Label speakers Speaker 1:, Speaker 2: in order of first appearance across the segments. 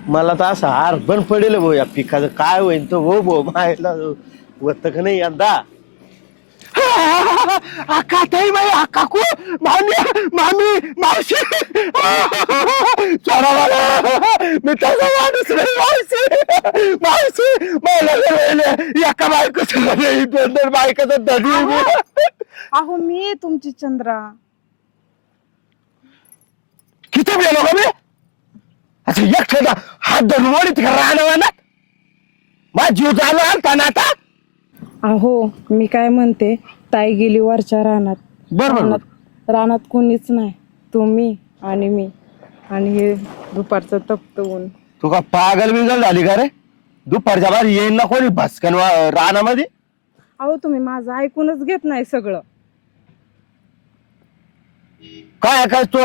Speaker 1: मला तर असं हार पण पडेल भाऊ या पिकाचं काय होईल तो भाऊ भाऊ मायला होत का नाही यंदा अक्का ताई बाई काकू मामी मामी मावशी चला मला मी तसा माणूस नाही मावशी मावशी मला एका बायकोचं दोन दोन बायकोचं धनी
Speaker 2: अहो मी तुमची चंद्रा.
Speaker 1: किती गेलो का मी असं एकट्याचा हात धरून वळीत राहणार ना माझा जीव झाला आलता ना आता.
Speaker 2: अहो मी काय म्हणते, ताई गेली वरच्या रानात.
Speaker 1: बरोबर
Speaker 2: रानात कोणीच नाही, तुम्ही आणि मी आणि हे दुपारचं तप्त ऊन.
Speaker 1: तू का पागल बिगल झाली का रे दुपारच्या बाहेर येईन ना कोणी भस्कन रानामध्ये.
Speaker 2: अहो तुम्ही माझं ऐकूनच घेत नाही सगळं.
Speaker 1: काय काय तू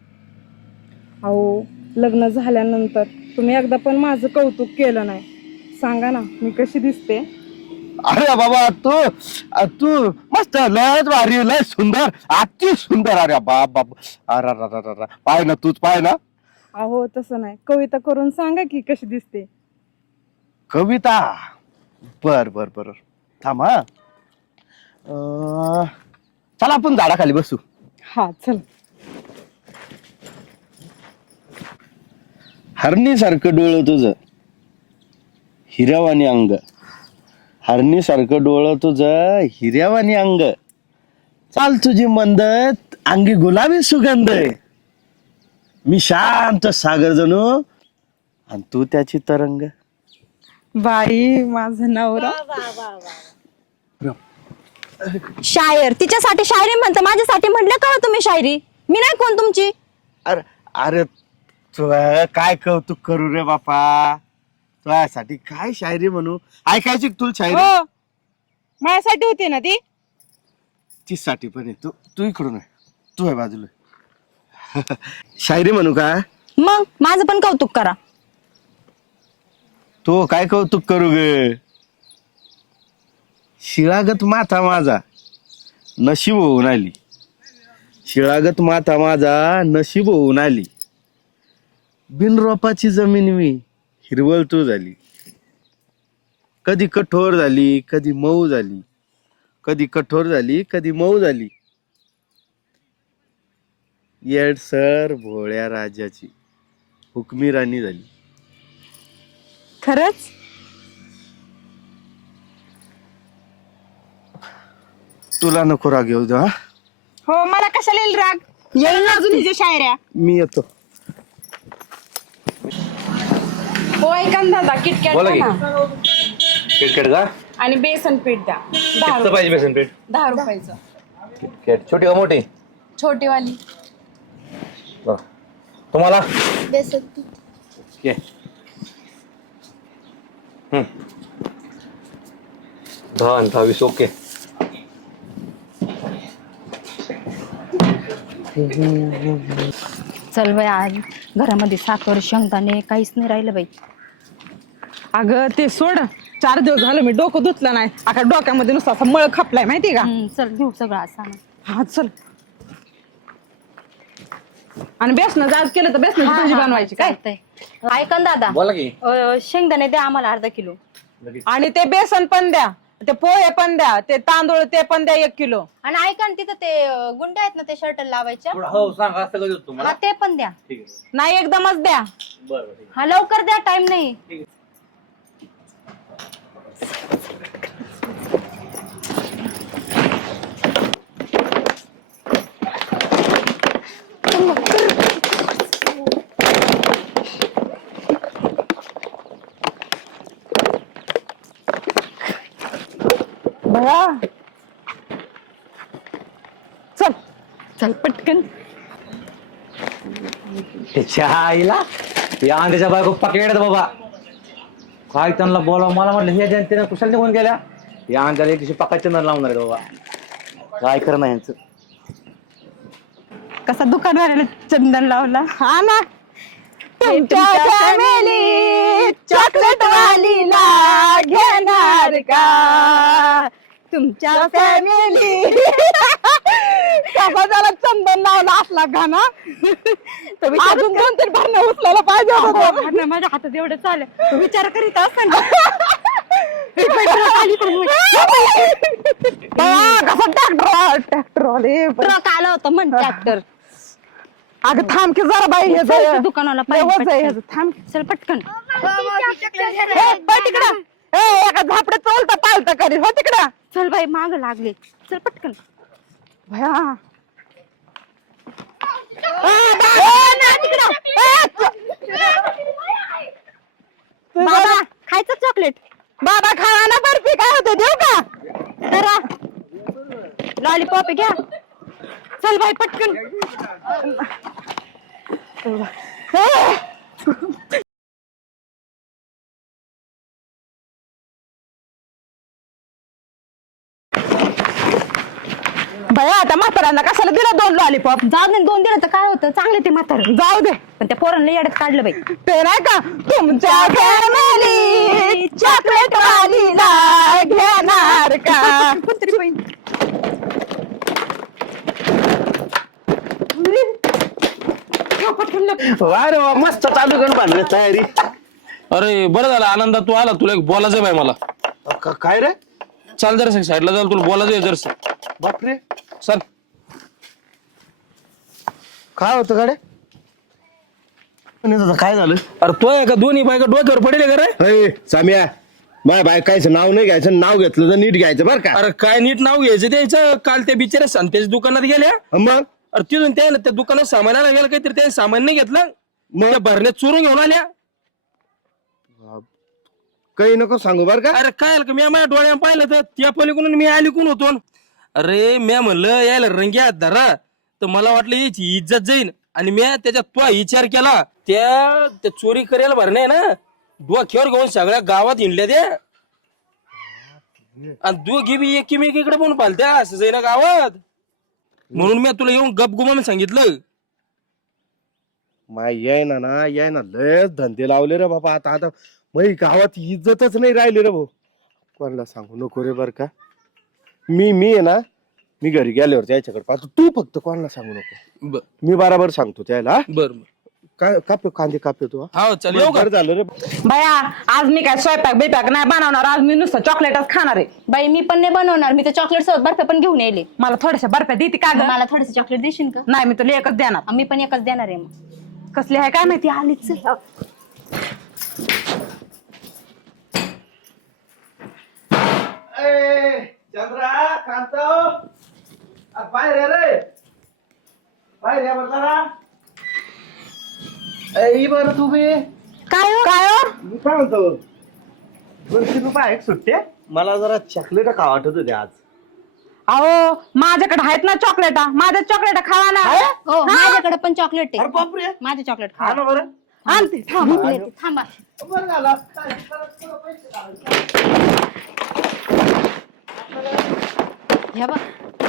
Speaker 2: अहो लग्न झाल्यानंतर तुम्ही एकदा पण माझं कौतुक केलं नाही. सांगा ना मी कशी दिसते.
Speaker 1: अरे बाबा तू मस्त लय भारी लय सुंदर अति सुंदर. अरे बाप बाप अरे पाय ना तूच पाय ना.
Speaker 2: अहो तसं नाही, कविता करून सांगा की कशी दिसते.
Speaker 1: कविता बर बर बर थांब हा चला आपण झाडाखाली बसू.
Speaker 2: हा चल.
Speaker 1: हरणीसारखं डोळं तुझं हिऱ्यावानी अंग हरणीसारखं डोळं तुझं हिऱ्यावानी अंग चाल तुझी मंदत अंगी गुलाबी सुगंध मी शांत सागर जणू आणि तू त्याची तरंग.
Speaker 2: बाई माझा नवरा.
Speaker 3: शायर तिच्यासाठी शायरी म्हणतं, माझ्यासाठी म्हटलं का तुम्ही शायरी? मी नाही कोण तुमची.
Speaker 1: अरे अरे तू काय कौतुक करू रे बापा तुझ्यासाठी काय शायरी म्हणू. ऐकायची तुला शायरी.
Speaker 2: हो माझ्यासाठी होती ना ती.
Speaker 1: तीसाठी पण आहे तू तू इकडून आहे तू आहे बाजूला. शायरी म्हणू का.
Speaker 3: मग माझं पण कौतुक करा.
Speaker 1: तो काय कौतुक करू ग. शिळागत माथा माझा नशीब होऊन आली शिळागत माथा माझा नशीब होऊन आली बिनरोपाची जमीन मी हिरवळ तू झाली. कधी कठोर झाली कधी मऊ झाली कधी कठोर झाली कधी मऊ झाली. येडसर भोळ्या राजाची हुकमी राणी झाली.
Speaker 2: खरंच.
Speaker 1: तुला नको राग येऊ द्या.
Speaker 2: हो मला कशाला येईल राग. येईल ना अजून हिच्या शायऱ्या.
Speaker 1: मी येतो.
Speaker 2: हो ऐका ना दादा, किटकॅट
Speaker 4: बोला
Speaker 2: द्या
Speaker 4: की.
Speaker 2: ना.
Speaker 4: किटकॅट का
Speaker 2: आणि बेसन पीठ द्या.
Speaker 4: किती पाहिजे बेसन पीठ.
Speaker 2: 10 रुपयाचं.
Speaker 4: किटकॅट छोटी का मोठी.
Speaker 2: छोटीवाली.
Speaker 4: बरं. तुम्हाला घे. हम्म. 10 आणि 20 ओके.
Speaker 3: चल बाई, आज घरामध्ये साखर शेंगदाणे काहीच नाही राहिलं बाई.
Speaker 2: अगं ते सोड, 4 दिवस झालं मी डोकं धुतलं नाही. आता डोक्यामध्ये नुसता असा मळ खपलाय माहिती का.
Speaker 3: चल घेऊ सगळं असं.
Speaker 2: हा चल. आणि बेसन आज केलं तर बेसनाची भाजी बनवायची काय.
Speaker 3: ऐकन दादा,
Speaker 4: बोला की.
Speaker 3: शेंगदाणे द्या आम्हाला अर्धा किलो.
Speaker 2: आणि ते बेसन पण द्या, ते पोहे पण द्या, ते तांदूळ ते पण द्या 1 किलो.
Speaker 3: आणि ऐका ना तिथं ते गुंड्या आहेत ना ते शर्ट लावायच्या.
Speaker 4: हो सांगा सगळं देतो तुम्हाला.
Speaker 3: हा ते पण द्या.
Speaker 4: ठीक आहे.
Speaker 2: नाही एकदमच द्या.
Speaker 4: बरं
Speaker 3: हा लवकर द्या, टाइम नाही.
Speaker 2: बघा चल
Speaker 3: चल पटकन.
Speaker 4: त्याच्या आईला या त्याच्या बायको पकेड बाबा काय त्यांना बोला. मला म्हटलं हे जनतेनं कुशल निघून गेल्या या अंधाला एक दिवशी पक्का चंदन लावणार आहे बाबा. काय करणं यांचं.
Speaker 3: कसा दुकानवाल्याला चंदन लावला.
Speaker 2: हा ना.
Speaker 3: तुमच्या फॅमिली चॉकलेट वालीला घेणार का. तुमच्या फॅमिली
Speaker 2: कसा त्याला चंदन लावला असला घाना अजून 2-3 भरणं उचलायला पाहिजे होतं.
Speaker 3: माझ्या हातात एवढं चालेल विचार करीत असताना
Speaker 2: ट्रॅक्टर आले
Speaker 3: ट्रक आला होता म्हण ट्रॅक्टर.
Speaker 2: अगं थांब की जरा बाई हे
Speaker 3: चल की दुकानाला पाहिजे
Speaker 2: वज आहे
Speaker 3: पटकन.
Speaker 2: ह्याचं, थांब
Speaker 3: चल पटकन.
Speaker 2: तिकडं एका झापडे चोलता पालता करी हो तिकडं
Speaker 3: चल बाई माग लागले. चल पटकन.
Speaker 2: भया
Speaker 3: बाबा खायचं चॉकलेट.
Speaker 2: बाबा खावा ना बर्फी काय होते देऊ का
Speaker 3: जरा लॉलीपॉप घ्या. चल बाई पटकन.
Speaker 2: भया आता म्हाताऱ्यांना कशाला दिलं 2 लॉलीपॉप.
Speaker 3: जाऊ दे 2 दिलं तर काय होतं चांगले ते म्हातारं.
Speaker 2: जाऊ दे
Speaker 3: पण त्या पोरांना येड्यात काढलं बाई.
Speaker 2: ते नाही का तुमच्या फॅमिली चॉकलेट वालीला घेणार का.
Speaker 3: कोणतरी बाई
Speaker 1: वा रे वा, मस्त चालू कर बांधण्यात तयारी.
Speaker 5: अरे बरं झालं आनंदा तू आला. तुला एक बोलायचं बाय मला.
Speaker 1: काय रे
Speaker 5: चाल जरा साईडला जाल तुला बोलायचं जरस.
Speaker 1: बापरे
Speaker 5: चल.
Speaker 1: काय होतं गाड्या काय झालं.
Speaker 5: अरे तो आहे का दोन्ही बायका डोक्यावर पडेल का रे.
Speaker 1: अरे साम्या माय बायकायचं नाव नाही घ्यायचं, नाव घेतलं तर नीट घ्यायचं बरं का.
Speaker 5: अरे काय नीट नाव घ्यायचं द्यायचं. काल त्या बिचाऱ्या संत्याच्या दुकानात गेल्या.
Speaker 1: मग
Speaker 5: अरे तिथून त्या दुकानात सामानाला गेलं काहीतरी त्या सामान नाही घेतलं. मग त्या भरण्यात चोरून घेऊन आल्या.
Speaker 1: काही नको सांगू बरं का.
Speaker 5: अरे काय का मी माझ्या डोळ्यात पाहिलं तर त्या पलीकडून मी अलीकडून होतो. अरे मी म्हणलं यायला रंगी हात धरा तर मला वाटलं याची इज्जत जाईन आणि मी त्याच्यात तो विचार केला. त्या चोरी करायला भरणे ना डोक्यावर घेऊन सगळ्या गावात हिंडल्या त्या आणि दोघी बी एकीमेकीकडे पण पालत्या असं जाईना गावात. म्हणून मी तुला येऊन गप गुमान सांगितलं.
Speaker 1: माय याय ना लयच धंदे लावले रे बाबा. आता आता मग गावात इज्जतच नाही राहिली रे भाऊ. कोणाला सांगू नको रे बर का. मी आहे ना मी घरी गेल्यावर त्याच्याकडे पाहतो. तू फक्त कोणाला सांगू नको.
Speaker 5: बर
Speaker 1: मी बराबर सांगतो त्याला.
Speaker 5: बर
Speaker 1: काय कापे कांदे कापे तू.
Speaker 5: हा चल येऊ का.
Speaker 1: बरं झालं रे.
Speaker 2: भया आज मी काय स्वयंपाक बिपाक नाही बनवणार. आज मी नुसतं चॉकलेटच खाणार आहे.
Speaker 3: बाई मी पण नाही बनवणार. मी तर चॉकलेट सोबत बर्फ्या पण घेऊन येले.
Speaker 2: मला थोड्याशा बर्फ्या देते का ग.
Speaker 3: मला थोडस चॉकलेट देशील का.
Speaker 2: नाही मी तुला एकच देणार.
Speaker 3: मी पण एकच देणार आहे. मग
Speaker 2: कसली आहे काय माहिती आलीच.
Speaker 1: चंद्रा कांत बाहेर रे बाहेर बरं तुम्ही
Speaker 2: काय हो काय हो
Speaker 1: मी काय म्हणतो 200 रुपये एक सुट्टे. मला जरा चॉकलेट खावा वाटत होते आज.
Speaker 2: अहो माझ्याकडे आहेत ना चॉकलेटा. माझ्या चॉकलेट खावा ना.
Speaker 3: हो माझ्याकडे पण चॉकलेट
Speaker 1: अरे
Speaker 3: आहे.
Speaker 1: बापरे
Speaker 3: माझे चॉकलेट
Speaker 1: खा ना बरं.
Speaker 2: आणते थांब.
Speaker 3: थांबा.
Speaker 1: बरं झालं.
Speaker 3: हे बघ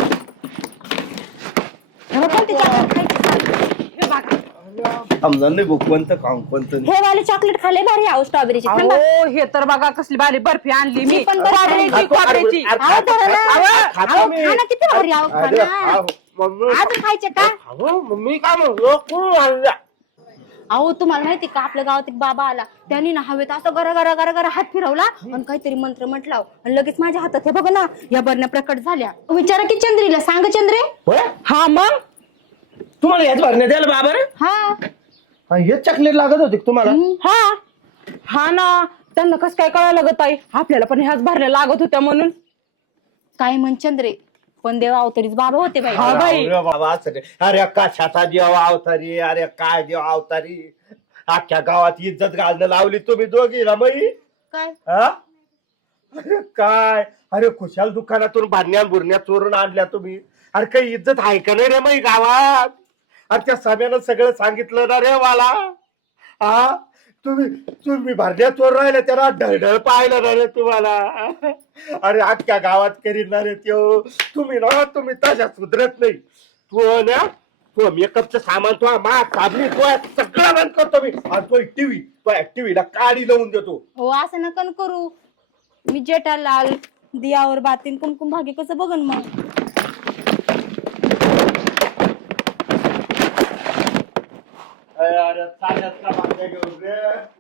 Speaker 3: कोणते चॉकलेट खायचे.
Speaker 1: समजा नाही भूक कोणतं खाऊ कोणतं नाही.
Speaker 3: हे वाले चॉकलेट खाले भारी आहो स्ट्रॉबेरीचे. थांबा.
Speaker 2: अहो हे तर बघा कसली भारी बर्फी आणली मी.
Speaker 3: मी पण बर्फी आणली.
Speaker 2: खोबऱ्याची.
Speaker 3: आहो धरा ना.
Speaker 1: खातो
Speaker 3: आहो,
Speaker 1: मी.
Speaker 3: खा ना किती भारी आहो खा
Speaker 1: अरे,
Speaker 3: ना.
Speaker 1: आहो, मम्मी
Speaker 3: अजून खायचे का.
Speaker 1: अहो, मम्मी काय म्हणलो कोण आणल्या.
Speaker 3: अहो तुम्हाला माहिती का आपल्या गावात एक बाबा आला. त्यांनी ना हवेत असं गरा गरा गरा गरा हात फिरवला आणि काहीतरी मंत्र म्हटला आणि लगेच माझ्या हातात हे बघ ना या बरण्या प्रकट झाल्या. विचारा की चंद्रीला. सांग चंद्रे.
Speaker 2: हा मग
Speaker 1: तुम्हाला याच भरण्यात यायला बाबा रे.
Speaker 3: हा
Speaker 1: हेच चॉकलेट लागत होते का तुम्हाला.
Speaker 2: हा हा ना त्यांना कसं काय कळायला लागत आहे. आपल्याला पण ह्याच भरण्या लागत होत्या म्हणून.
Speaker 3: काय म्हण चंद्रे पण देव अवतरीच बाबा होते बाई.
Speaker 2: हा बाई.
Speaker 1: अरे बाबा असं नाही. अरे कशाचा देव अवतारी. अरे काय देव अवतारी. अख्ख्या गावात इज्जत घालणं लावली तुम्ही दोघी ना मई.
Speaker 3: काय
Speaker 1: हा? अरे काय अरे खुशाल दुकानातून बांधण्या बुरण्या चोरून आणल्या तुम्ही. अरे काही इज्जत आहे का नाही रे मई गावात. अरे त्या सगळ्यानं सगळं सांगितलं ना रे मला. हा तुम्ही भरण्या चोर राहिले त्याला ढळढळ पाहिलं ना रे तुम्हाला. अरे अख्ख्या गावात करीन ना रे त्यो. तुम्ही तशा सुधरत नाही. तू ना तो मेकअपचं सामान तो साबणी तो सगळं बंद करतो मी. आणि तो टीव्हीला काडी लावून देतो.
Speaker 3: हो असं नका न करू. मी जेठालाल दियावर बातीन कुमकुम भाग्य कसं बघन मग.
Speaker 1: अरे चालत का मागे घेऊन रे